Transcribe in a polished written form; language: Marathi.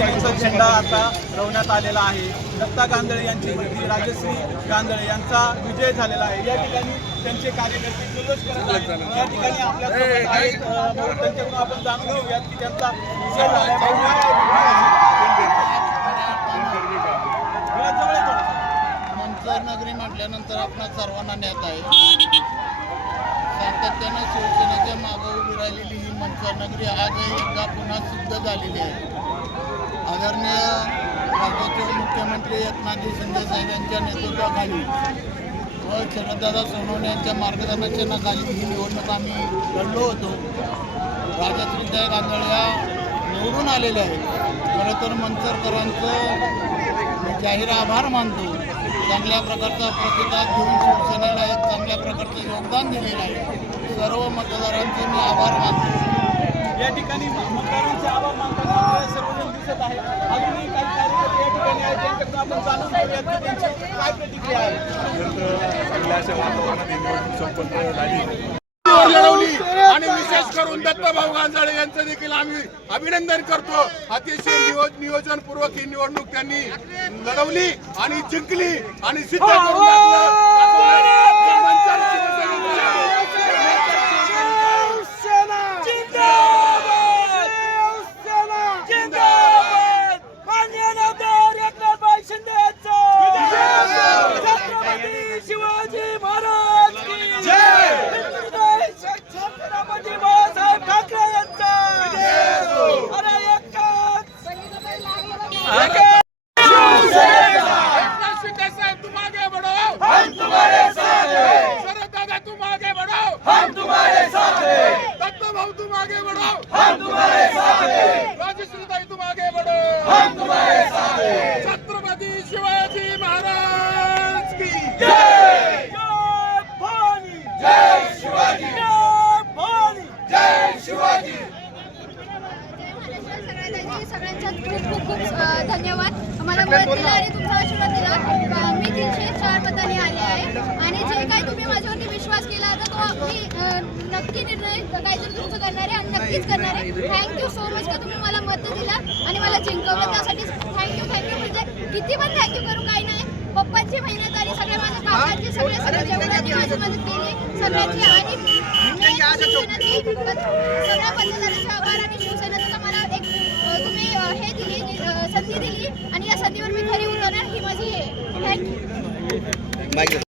शिवसेनेचा झेंडा आता लावण्यात आलेला आहे। दत्ता गांधळे यांची मुलगी राजश्री गांधळे यांचा विजय झालेला आहे। या ठिकाणी त्यांचे कार्यकर्ते जल्लोष करत आहेत। या ठिकाणी आपल्यासोबत आहेत, त्यांच्याकडून आपण जाणून घेऊयात की त्यांचा विजय झाला मंचर नगरी म्हटल्यानंतर आपण सर्वांना ज्ञात आहे, सातत्यानं शिवसेनेच्या मागे उभी राहिलेली ही मंचर नगरी आजही एकदा पुन्हा सिद्ध झालेली आहे। आदरणीय राज्याचे मुख्यमंत्री एकनाथजी शिंदे साहेब यांच्या नेतृत्वाखाली व शरददादा सोनवणे यांच्या मार्गदर्शनाखाली ही निवडणूक आम्ही लढलो होतो। राजश्री गांधळे या निवडून आलेले आहेत। खरं तर मंचरकरांचं जाहीर आभार मानतो। चांगल्या प्रकारचा प्रतिसाद घेऊन शिवसेनेला एक चांगल्या प्रकारचं योगदान दिलेलं आहे। सर्व मतदारांचे मी आभार मानतो। या ठिकाणी मतदारांचे आभार मानताना सर्वजण दिसत आहे। अजूनही काही कार्यकर्ते या ठिकाणी आहेत, त्यांच्याकडून आपण जाणून घेऊयात की त्यांची काय प्रतिक्रिया आहे। आणि विशेष करून दत्ताभाऊ गांधळे यांचं देखील आम्ही अभिनंदन करतो। अतिशय नियोजनपूर्वक ही निवडणूक त्यांनी लढवली आणि जिंकली आणि सिद्ध करून छत्रपती शिवाजी महाराज की जय। जय भवानी, जय शिवाजी, जय भवानी, जय शिवाजी। सगळ्यांच्या खूप खूप धन्यवाद। आम्हाला मत दिलं आणि तुमचा आशीर्वाद दिला। मी 304 मतांनी आले आहे आणि जे काही तुम्ही माझ्यावरती विश्वास केला तर तो मी नक्की निर्णय काहीतरी तुमचं करणार आहे आणि नक्कीच करणार आहे। थँक्यू सो मच का तुम्ही मला मत दिला आणि मला जिंकवलं, त्यासाठी थँक्यू। म्हणजे किती पण थँक्यू करू काही नाही। पप्पांची मेहनत आणि सगळ्या माझ्या काकांची सगळ्या जेवढ्यांनी माझी मदत केली सगळ्यांची आणि सगळ्या मतदारांचे आभार आणि शिवसेनेचा मला एक तुम्ही हे दिली संधी दिली आणि या संधीवर मी खरी उतरणार ही माझी हे थँक्यू।